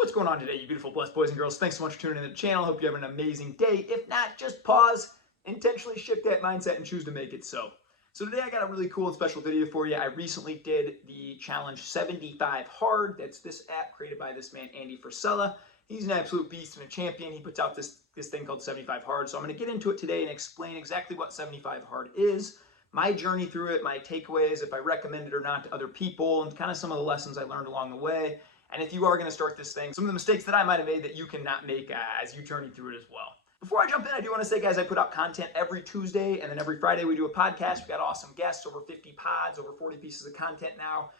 What's going on today, you beautiful, blessed boys and girls? Thanks so much for tuning in to the channel. Hope you have an amazing day. If not, just pause, intentionally shift that mindset, and choose to make it so. So today I got a really cool and special video for you. I recently did the challenge 75 Hard. That's this app created by this man, Andy Frisella. He's an absolute beast and a champion. He puts out this thing called 75 Hard. So I'm going to get into it today and explain exactly what 75 Hard is, my journey through it, my takeaways, if I recommend it or not to other people, and kind of some of the lessons I learned along the way. And if you are going to start this thing, some of the mistakes that I might have made that you cannot make as you journey through it as well. Before I jump in, I do want to say, guys, I put out content every Tuesday, and then every Friday we do a podcast. We've got awesome guests, over 50 pods, over 40 pieces of content now.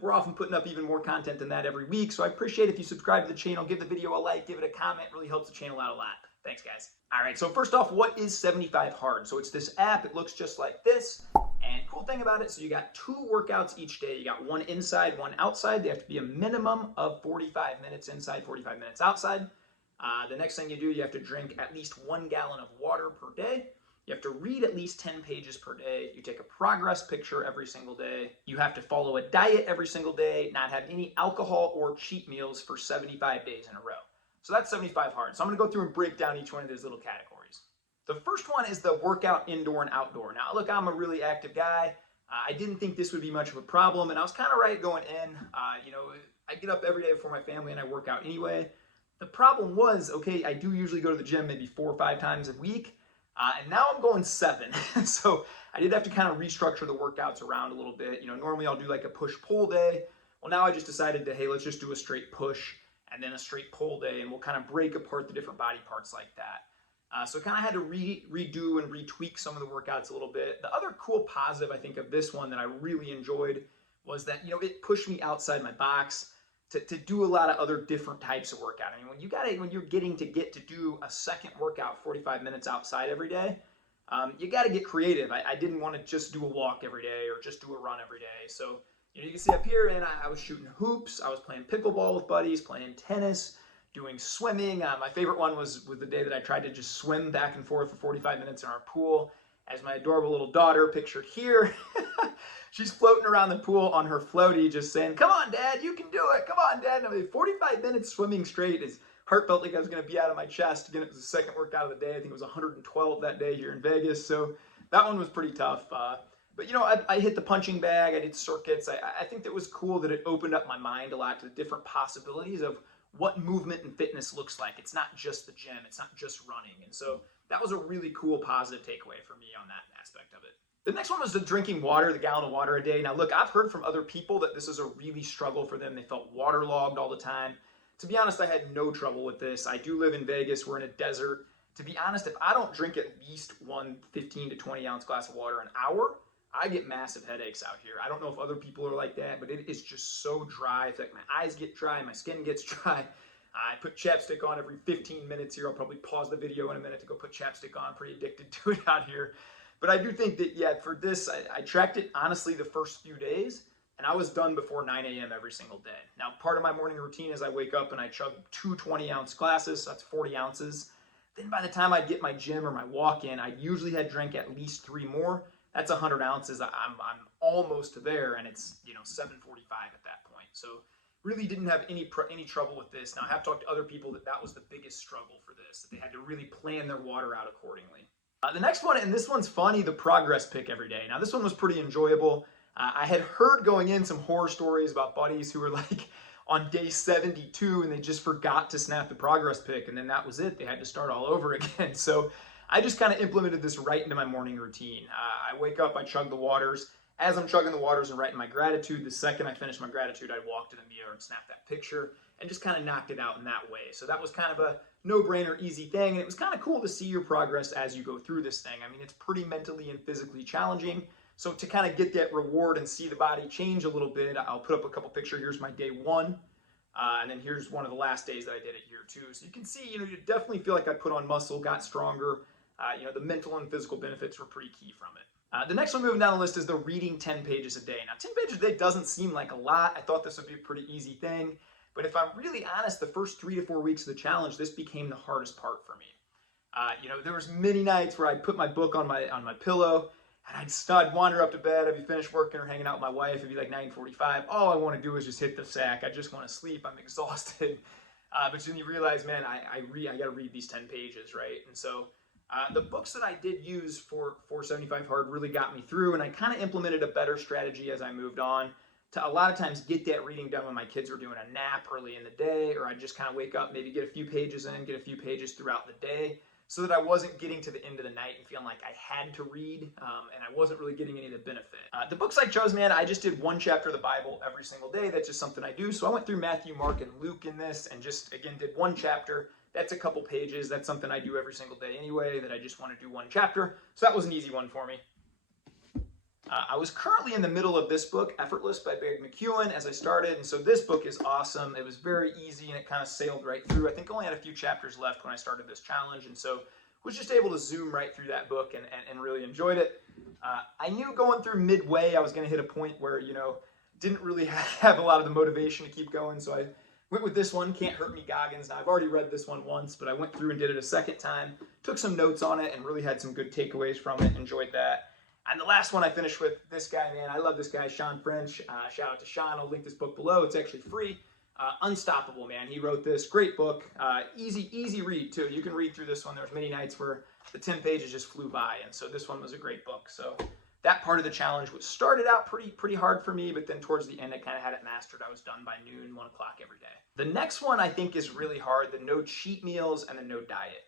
We're often putting up even more content than that every week, so I appreciate if you subscribe to the channel, give the video a like, give it a comment. It really helps the channel out a lot. Thanks, guys. All right, so first off, what is 75 Hard? So it's this app. It looks just like this. And cool thing about it, so you got 2 workouts each day. You got one inside, one outside. They have to be a minimum of 45 minutes inside, 45 minutes outside. The next thing you do, you have to drink at least 1 gallon of water per day. You have to read at least 10 pages per day. You take a progress picture every single day. You have to follow a diet every single day, not have any alcohol or cheat meals for 75 days in a row. So that's 75 Hard. So I'm going to go through and break down each one of those little categories. The first one is the workout indoor and outdoor. Now, look, I'm a really active guy. I didn't think this would be much of a problem, and I was kind of right going in. I get up every day before my family, and I work out anyway. The problem was, okay, I do usually go to the gym maybe 4 or 5 times a week, and now I'm going 7. So I did have to kind of restructure the workouts around a little bit. Normally I'll do like a push-pull day. Well, now I just decided to, hey, let's just do a straight push and then a straight pull day, and we'll kind of break apart the different body parts like that. So I kind of had to redo and retweak some of the workouts a little bit. The other cool positive, I think, of this one that I really enjoyed was that, it pushed me outside my box to do a lot of other different types of workout. I mean, when you're getting to do a second workout 45 minutes outside every day, you got to get creative. I didn't want to just do a walk every day or just do a run every day. So, you can see up here, and I was shooting hoops. I was playing pickleball with buddies, playing tennis, doing swimming. My favorite one was the day that I tried to just swim back and forth for 45 minutes in our pool as my adorable little daughter, pictured here. She's floating around the pool on her floaty just saying, "Come on, Dad, you can do it. Come on, Dad." And I mean, 45 minutes swimming straight, his heart felt like I was going to be out of my chest. Again, it was the second workout of the day. I think it was 112 that day here in Vegas. So that one was pretty tough. But I hit the punching bag. I did circuits. I think that was cool that it opened up my mind a lot to the different possibilities of what movement and fitness looks like. It's not just the gym. It's not just running. And so that was a really cool positive takeaway for me on that aspect of it. The next one was the drinking water, the gallon of water a day. Now, look, I've heard from other people that this is a really struggle for them. They felt waterlogged all the time. To be honest, I had no trouble with this. I do live in Vegas. We're in a desert. To be honest, if I don't drink at least one 15 to 20 ounce glass of water an hour, I get massive headaches out here. I don't know if other people are like that, but it is just so dry. It's like my eyes get dry, my skin gets dry. I put chapstick on every 15 minutes here. I'll probably pause the video in a minute to go put chapstick on. Pretty addicted to it out here. But I do think that, yeah, for this, I tracked it, honestly, the first few days, and I was done before 9 a.m. every single day. Now, part of my morning routine is I wake up and I chug 2 20-ounce glasses, so that's 40 ounces. Then by the time I'd get my gym or my walk in, I usually had drank at least 3 more. That's 100 ounces. I'm almost there, and it's 7:45 at that point. So really didn't have any trouble with this. Now I have talked to other people that was the biggest struggle for this, that they had to really plan their water out accordingly. The next one, and this one's funny, the progress pick every day. Now this one was pretty enjoyable. I had heard going in some horror stories about buddies who were like on day 72 and they just forgot to snap the progress pick, and then that was it. They had to start all over again. So I just kind of implemented this right into my morning routine. I wake up, I chug the waters. As I'm chugging the waters and writing my gratitude, the second I finish my gratitude, I'd walk to the mirror and snap that picture and just kind of knocked it out in that way. So that was kind of a no-brainer, easy thing. And it was kind of cool to see your progress as you go through this thing. I mean, it's pretty mentally and physically challenging. So to kind of get that reward and see the body change a little bit, I'll put up a couple pictures. Here's my day 1. And then here's one of the last days that I did it here too. So you can see, you definitely feel like I put on muscle, got stronger. The mental and physical benefits were pretty key from it. The next one moving down the list is the reading 10 pages a day. Now, 10 pages a day doesn't seem like a lot. I thought this would be a pretty easy thing. But if I'm really honest, the first 3 to 4 weeks of the challenge, this became the hardest part for me. There was many nights where I'd put my book on my pillow, and I'd wander up to bed. I'd be finished working or hanging out with my wife. It'd be like 9:45. All I want to do is just hit the sack. I just want to sleep. I'm exhausted. But then you realize, man, I got to read these 10 pages, right? And so the books that I did use for 475 Hard really got me through, and I kind of implemented a better strategy as I moved on to a lot of times get that reading done when my kids were doing a nap early in the day, or I'd just kind of wake up, maybe get a few pages in, get a few pages throughout the day, so that I wasn't getting to the end of the night and feeling like I had to read, and I wasn't really getting any of the benefit. The books I chose, man, I just did one chapter of the Bible every single day. That's just something I do. So I went through Matthew, Mark, and Luke in this, and just, again, did one chapter. That's a couple pages. That's something I do every single day anyway, that I just want to do one chapter. So that was an easy one for me. I was currently in the middle of this book, Effortless by Barry McEwen, as I started, and so this book is awesome. It was very easy, and it kind of sailed right through. I think I only had a few chapters left when I started this challenge, and so was just able to zoom right through that book and really enjoyed it. I knew going through midway I was going to hit a point where, didn't really have a lot of the motivation to keep going, so I went with this one, Can't Hurt Me Goggins. Now, I've already read this one once, but I went through and did it a second time, took some notes on it, and really had some good takeaways from it, enjoyed that. And the last one I finished with, this guy, man, I love this guy, Sean French. Shout out to Sean. I'll link this book below. It's actually free. Unstoppable, man. He wrote this. Great book. Easy read, too. You can read through this one. There's many nights where the 10 pages just flew by, and so this one was a great book. So that part of the challenge was started out pretty hard for me, but then towards the end, I kind of had it mastered. I was done by noon, 1 o'clock every day. The next one I think is really hard, the no cheat meals and the no diet.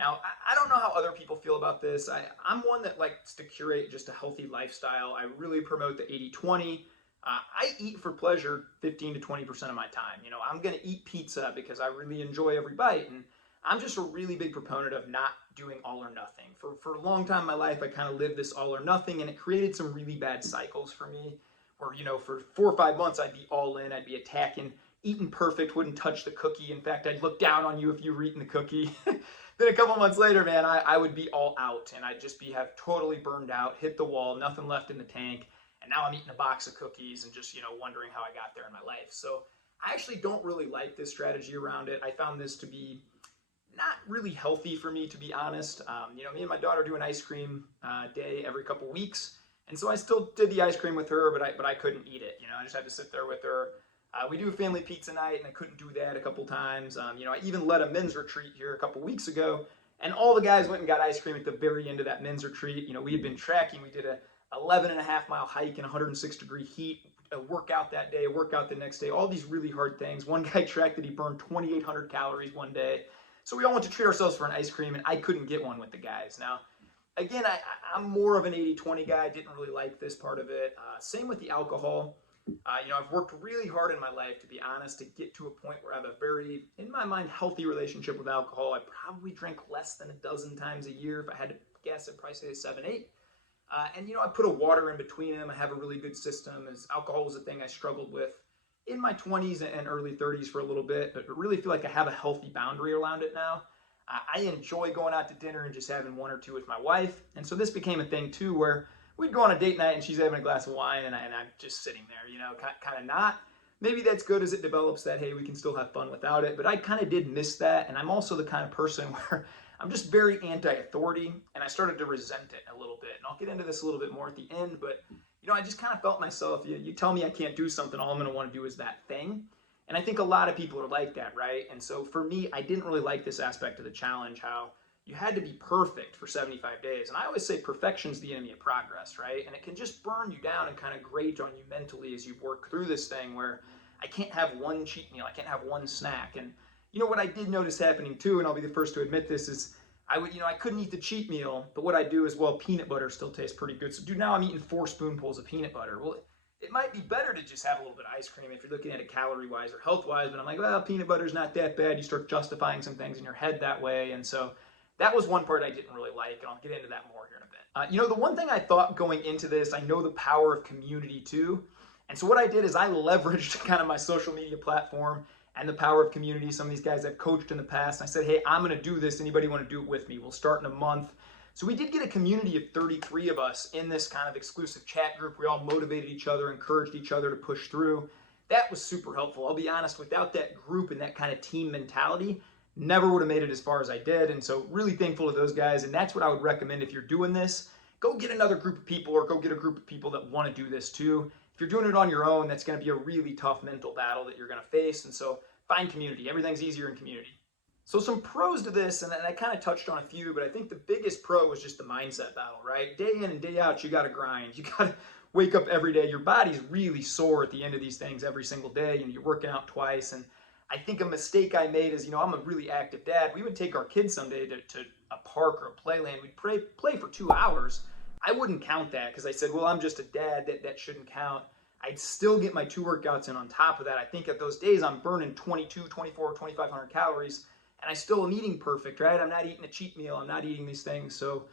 Now, I don't know how other people feel about this. I'm one that likes to curate just a healthy lifestyle. I really promote the 80-20. I eat for pleasure 15 to 20% of my time. I'm going to eat pizza because I really enjoy every bite. And I'm just a really big proponent of not doing all or nothing. For a long time in my life, I kind of lived this all or nothing, and it created some really bad cycles for me where, for 4 or 5 months, I'd be all in. I'd be attacking, eating perfect, wouldn't touch the cookie. In fact, I'd look down on you if you were eating the cookie. Then a couple months later, man, I would be all out, and I'd just have totally burned out, hit the wall, nothing left in the tank, and now I'm eating a box of cookies and just, wondering how I got there in my life. So I actually don't really like this strategy around it. I found this to be not really healthy for me, to be honest. Me and my daughter do an ice cream day every couple weeks, and so I still did the ice cream with her, but I couldn't eat it. I just had to sit there with her. We do a family pizza night, and I couldn't do that a couple times. I even led a men's retreat here a couple weeks ago, and all the guys went and got ice cream at the very end of that men's retreat. We had been tracking. We did a 11.5-mile hike in 106-degree heat, a workout that day, a workout the next day, all these really hard things. One guy tracked that he burned 2,800 calories one day. So we all went to treat ourselves for an ice cream, and I couldn't get one with the guys. Now, again, I'm more of an 80-20 guy. Didn't really like this part of it. Same with the alcohol. I've worked really hard in my life, to be honest, to get to a point where I have a very, in my mind, healthy relationship with alcohol. I probably drink less than a dozen times a year. If I had to guess, I'd probably say 7, 8. And I put a water in between them. I have a really good system, as alcohol was a thing I struggled with in my 20s and early 30s for a little bit, but really feel like I have a healthy boundary around it now. I enjoy going out to dinner and just having 1 or 2 with my wife. And so this became a thing too, where we'd go on a date night and she's having a glass of wine and I'm just sitting there, kind of not. Maybe that's good as it develops that, hey, we can still have fun without it. But I kind of did miss that. And I'm also the kind of person where I'm just very anti-authority, and I started to resent it a little bit. And I'll get into this a little bit more at the end, but I just kind of felt myself, you tell me I can't do something, all I'm going to want to do is that thing. And I think a lot of people are like that, right? And so for me, I didn't really like this aspect of the challenge, how you had to be perfect for 75 days. And I always say perfection's the enemy of progress, right? And it can just burn you down and kind of grate on you mentally as you work through this thing where I can't have one cheat meal, I can't have one snack. And what I did notice happening too, and I'll be the first to admit this, is I couldn't eat the cheat meal, but what I do is, peanut butter still tastes pretty good. So now I'm eating 4 spoonfuls of peanut butter. Well, it might be better to just have a little bit of ice cream if you're looking at it calorie-wise or health-wise, but I'm like, well, peanut butter's not that bad. You start justifying some things in your head that way, and so that was one part I didn't really like, and I'll get into that more here in a bit. The one thing I thought going into this, I know the power of community too, and so what I did is I leveraged kind of my social media platform and the power of community. Some of these guys I've coached in the past. I said, hey, I'm going to do this. Anybody want to do it with me? We'll start in a month. So we did get a community of 33 of us in this kind of exclusive chat group. We all motivated each other, encouraged each other to push through. That was super helpful. I'll be honest, without that group and that kind of team mentality, never would have made it as far as I did. And so really thankful to those guys. And that's what I would recommend if you're doing this. Go get another group of people, or go get a group of people that want to do this too. If you're doing it on your own, that's going to be a really tough mental battle that you're going to face. And so find community. Everything's easier in community. So some pros to this, and I kind of touched on a few, but I think the biggest pro was just the mindset battle, right? Day in and day out, you got to grind. You got to wake up every day. Your body's really sore at the end of these things every single day, and you're working out twice. And I think a mistake I made is, I'm a really active dad. We would take our kids someday to a park or a playland. We'd play for 2 hours. I wouldn't count that because I said, well, I'm just a dad. That shouldn't count. I'd still get my 2 workouts in on top of that. I think at those days I'm burning 22, 24, 2,500 calories. And I still am eating perfect, right? I'm not eating a cheat meal. I'm not eating these things. So,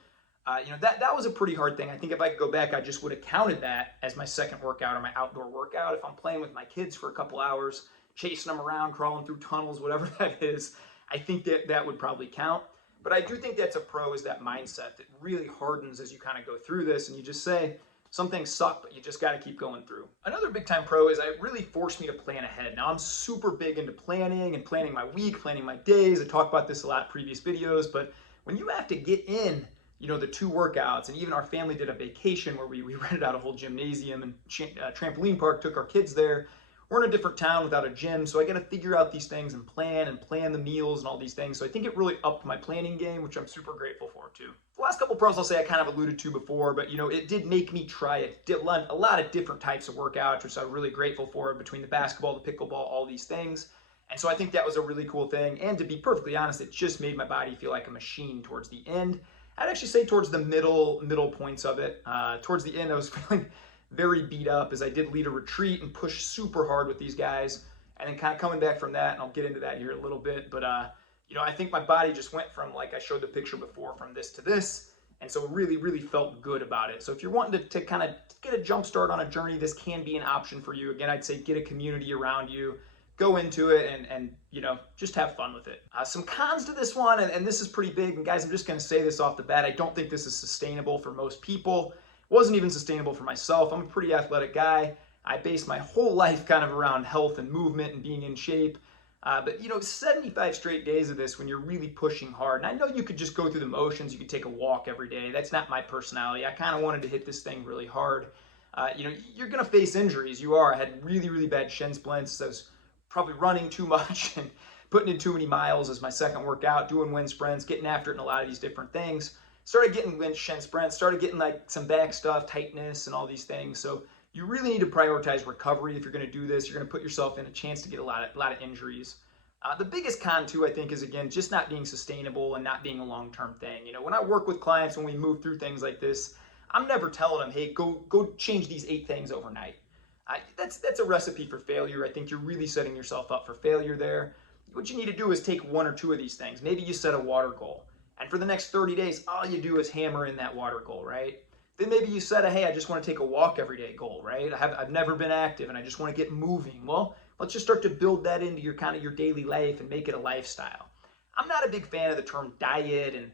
that was a pretty hard thing. I think if I could go back, I just would have counted that as my second workout or my outdoor workout. If I'm playing with my kids for a couple hours, chasing them around, crawling through tunnels, whatever that is, I think that would probably count. But I do think that's a pro, is that mindset that really hardens as you kind of go through this and you just say, some things suck, but you just got to keep going through. Another big time pro is it really forced me to plan ahead. Now I'm super big into planning and planning my week, planning my days. I talked about this a lot in previous videos, but when you have to get in, the 2 workouts, and even our family did a vacation where we rented out a whole gymnasium and trampoline park, took our kids there. We're in a different town without a gym, so I got to figure out these things and plan the meals and all these things. So I think it really upped my planning game, which I'm super grateful for too. The last couple pros I'll say I kind of alluded to before, but it did make me try a lot of different types of workouts, which I'm really grateful for, between the basketball, the pickleball, all these things. And so I think that was a really cool thing. And to be perfectly honest, it just made my body feel like a machine towards the end. I'd actually say towards the middle points of it. Towards the end, I was feeling very beat up as I did lead a retreat and push super hard with these guys. And then kind of coming back from that, and I'll get into that here a little bit, but I think my body just went from, like I showed the picture before, from this to this. And so really, really felt good about it. So if you're wanting to kind of get a jump start on a journey, this can be an option for you. Again, I'd say get a community around you, go into it, and just have fun with it. Some cons to this one, and this is pretty big. And guys, I'm just going to say this off the bat. I don't think this is sustainable for most people. It wasn't even sustainable for myself. I'm a pretty athletic guy. I base my whole life kind of around health and movement and being in shape. But 75 straight days of this when you're really pushing hard. And I know you could just go through the motions. You could take a walk every day. That's not my personality. I kind of wanted to hit this thing really hard. You're going to face injuries. You are. I had really, really bad shin splints. I was probably running too much and putting in too many miles as my second workout, doing wind sprints, getting after it in a lot of these different things. Started getting wind shin sprints, started getting like some back stuff, tightness and all these things. So you really need to prioritize recovery if you're going to do this. You're going to put yourself in a chance to get a lot of injuries. The biggest con too, I think, is again just not being sustainable and not being a long-term thing. When I work with clients, when we move through things like this, I'm never telling them, hey, go change these 8 things overnight. That's a recipe for failure. I think you're really setting yourself up for failure there. What you need to do is take 1 or 2 of these things. Maybe you set a water goal, and for the next 30 days, all you do is hammer in that water goal, right? Then maybe you set a, hey, I just want to take a walk every day goal, right? I've never been active and I just want to get moving. Well, let's just start to build that into your your daily life and make it a lifestyle. I'm not a big fan of the term diet and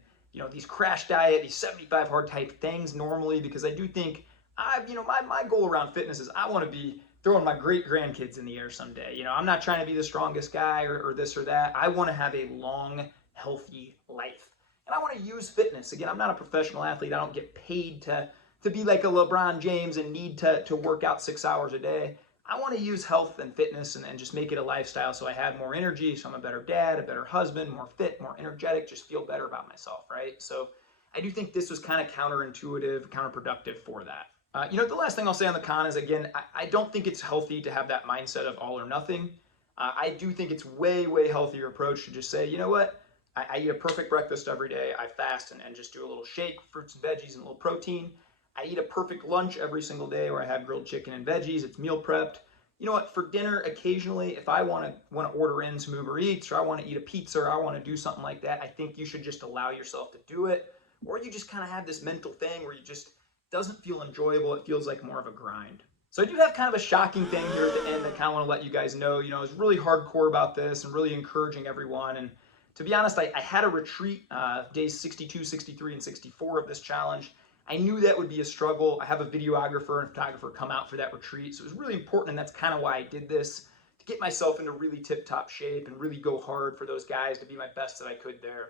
these crash diet, these 75 hard type things normally, because I do think my goal around fitness is I want to be throwing my great grandkids in the air someday. I'm not trying to be the strongest guy or this or that. I want to have a long, healthy life. And I want to use fitness. Again, I'm not a professional athlete. I don't get paid to be like a LeBron James and need to work out 6 hours a day. I want to use health and fitness and just make it a lifestyle so I have more energy, so I'm a better dad, a better husband, more fit, more energetic, just feel better about myself, right? So I do think this was kind of counterintuitive, counterproductive for that. The last thing I'll say on the con is, again, I don't think it's healthy to have that mindset of all or nothing. I do think it's way, way healthier approach to just say, you know what? I eat a perfect breakfast every day. I fast and just do a little shake, fruits and veggies and a little protein. I eat a perfect lunch every single day where I have grilled chicken and veggies. It's meal prepped. You know what? For dinner, occasionally, if I want to order in some Uber Eats, or I want to eat a pizza, or I want to do something like that, I think you should just allow yourself to do it. Or you just kind of have this mental thing where you just doesn't feel enjoyable. It feels like more of a grind. So I do have kind of a shocking thing here at the end that I kind of want to let you guys know. I was really hardcore about this and really encouraging everyone. And to be honest, I had a retreat days 62, 63, and 64 of this challenge. I knew that would be a struggle. I have a videographer and a photographer come out for that retreat. So it was really important, and that's kind of why I did this, to get myself into really tip-top shape and really go hard for those guys to be my best that I could there.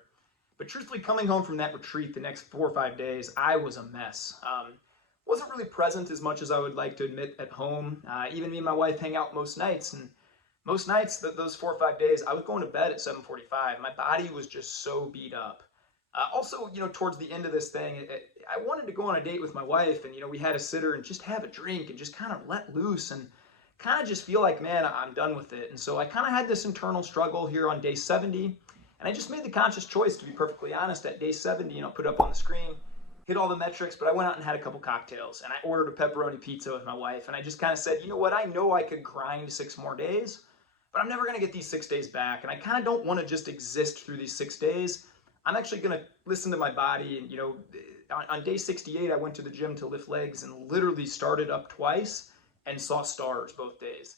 But truthfully, coming home from that retreat the next 4 or 5 days, I was a mess. Wasn't really present as much as I would like to admit at home. Even me and my wife hang out most nights, and most nights, those 4 or 5 days, I was going to bed at 7:45. My body was just so beat up. Also, towards the end of this thing, I wanted to go on a date with my wife, and we had a sitter and just have a drink and just kind of let loose and kind of just feel like, man, I'm done with it. And so I kind of had this internal struggle here on day 70, and I just made the conscious choice, to be perfectly honest, at day 70, put up on the screen, hit all the metrics, but I went out and had a couple cocktails, and I ordered a pepperoni pizza with my wife, and I just kind of said, you know what, I know I could grind 6 more days, but I'm never going to get these 6 days back, and I kind of don't want to just exist through these 6 days. I'm actually going to listen to my body, and on day 68, I went to the gym to lift legs and literally started up twice and saw stars both days.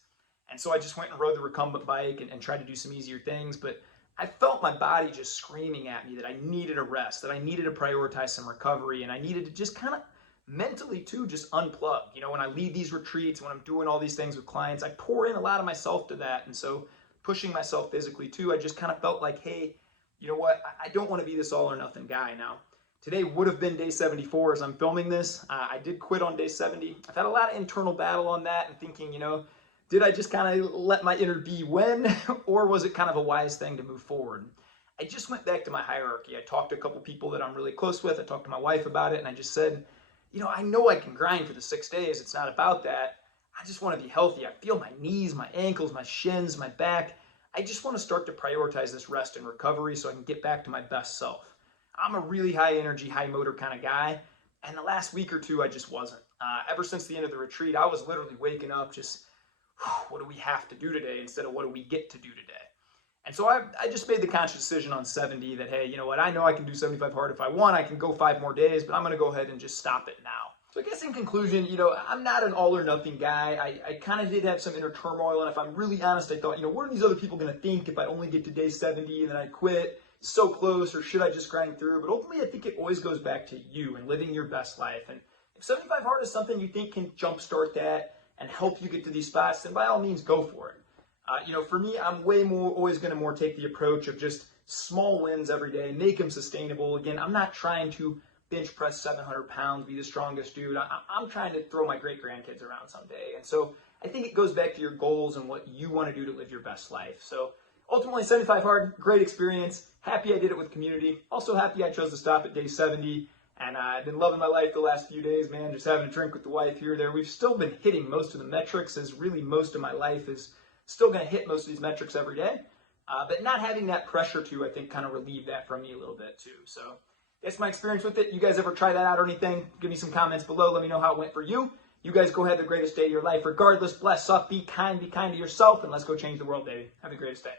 And so I just went and rode the recumbent bike and tried to do some easier things, but I felt my body just screaming at me that I needed a rest, that I needed to prioritize some recovery, and I needed to just kind of mentally too just unplug. When I lead these retreats, when I'm doing all these things with clients, I pour in a lot of myself to that. And so pushing myself physically too, I just kind of felt like, hey, you know what, I don't want to be this all or nothing guy. Now, today would have been day 74 as I'm filming this. I did quit on day 70. I've had a lot of internal battle on that and thinking, did I just kind of let my inner be win, or was it kind of a wise thing to move forward? I just went back to my hierarchy. I talked to a couple people that I'm really close with. I talked to my wife about it, and I just said, I know I can grind for the 6 days. It's not about that. I just want to be healthy. I feel my knees, my ankles, my shins, my back. I just want to start to prioritize this rest and recovery so I can get back to my best self. I'm a really high energy, high motor kind of guy, and the last week or two I just wasn't. Ever since the end of the retreat, I was literally waking up just, what do we have to do today instead of what do we get to do today? And so I just made the conscious decision on 70 that, hey, you know what, I know I can do 75 hard if I want. I can go 5 more days, but I'm going to go ahead and just stop it now. So I guess in conclusion, I'm not an all or nothing guy. I kind of did have some inner turmoil, and if I'm really honest, I thought, what are these other people going to think if I only get to day 70 and then I quit? It's so close, or should I just grind through? But ultimately, I think it always goes back to you and living your best life. And if 75 hard is something you think can jumpstart that and help you get to these spots, then by all means, go for it. For me, I'm always going to more take the approach of just small wins every day, make them sustainable. Again, I'm not trying to bench press 700 pounds, be the strongest dude. I'm trying to throw my great grandkids around someday. And so I think it goes back to your goals and what you want to do to live your best life. So ultimately, 75 hard, great experience. Happy I did it with community. Also happy I chose to stop at day 70. And I've been loving my life the last few days, man. Just having a drink with the wife here or there. We've still been hitting most of the metrics, as really most of my life is still going to hit most of these metrics every day. But not having that pressure to, I think, kind of relieve that from me a little bit too. So that's my experience with it. You guys ever try that out or anything? Give me some comments below. Let me know how it went for you. You guys go have the greatest day of your life. Regardless, bless up, be kind to yourself, and let's go change the world, baby. Have the greatest day.